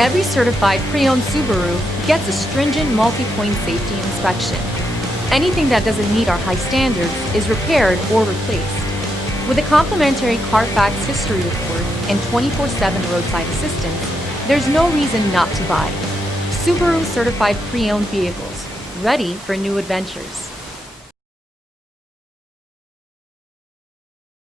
Every certified pre-owned Subaru gets a stringent multi-point safety inspection. Anything that doesn't meet our high standards is repaired or replaced. With a complimentary Carfax history report and 24/7 roadside assistance, there's no reason not to buy. Subaru certified pre-owned vehicles, ready for new adventures.